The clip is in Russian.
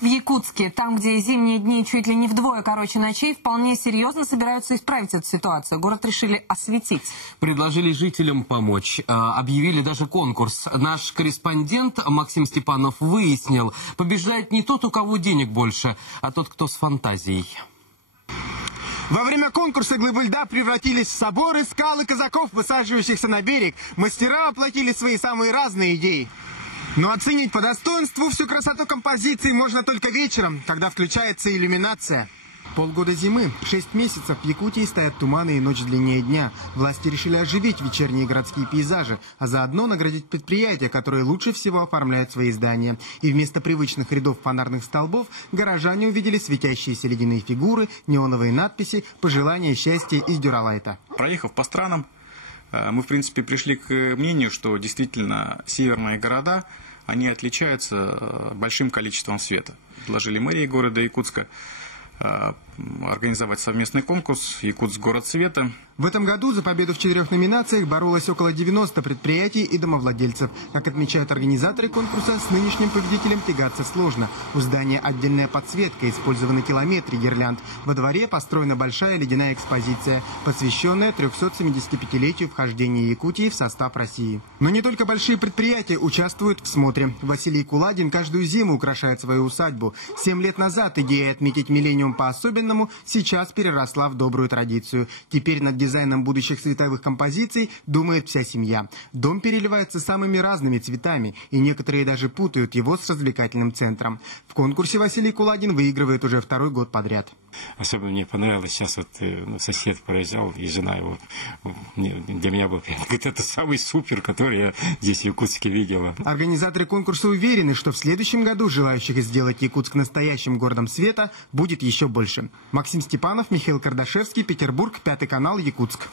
В Якутске, там, где зимние дни чуть ли не вдвое короче ночей, вполне серьезно собираются исправить эту ситуацию. Город решили осветить. Предложили жителям помочь. Объявили даже конкурс. Наш корреспондент Максим Степанов выяснил, побеждает не тот, у кого денег больше, а тот, кто с фантазией. Во время конкурса глыбы льда превратились в соборы, скалы, казаков, высаживающихся на берег. Мастера воплотили свои самые разные идеи. Но оценить по достоинству всю красоту композиции можно только вечером, когда включается иллюминация. Полгода зимы, 6 месяцев в Якутии стоят туманы и ночь длиннее дня. Власти решили оживить вечерние городские пейзажи, а заодно наградить предприятия, которые лучше всего оформляют свои здания. И вместо привычных рядов фонарных столбов горожане увидели светящиеся ледяные фигуры, неоновые надписи, пожелания счастья из дюралайта. Проехав по странам, мы, в принципе, пришли к мнению, что действительно северные города, они отличаются большим количеством света. Предложили мэрии города Якутска организовать совместный конкурс «Якутск. Город света». В этом году за победу в 4 номинациях боролось около 90 предприятий и домовладельцев. Как отмечают организаторы конкурса, с нынешним победителем тягаться сложно. У здания отдельная подсветка, использованы километры гирлянд. Во дворе построена большая ледяная экспозиция, посвященная 375-летию вхождения Якутии в состав России. Но не только большие предприятия участвуют в смотре. Василий Кулагин каждую зиму украшает свою усадьбу. 7 лет назад идея отметить миллениум по-особенному сейчас переросла в добрую традицию. Теперь над дизайном будущих световых композиций думает вся семья. Дом переливается самыми разными цветами, и некоторые даже путают его с развлекательным центром. В конкурсе Василий Кулагин выигрывает уже 2-й год подряд. Особенно мне понравилось, сейчас вот сосед проезжал, и жена его, для меня был, говорит, это самый супер, который я здесь в Якутске видела. Организаторы конкурса уверены, что в следующем году желающих сделать Якутск настоящим городом света будет еще больше. Максим Степанов, Михаил Кардашевский, Петербург, 5 канал, Якутск.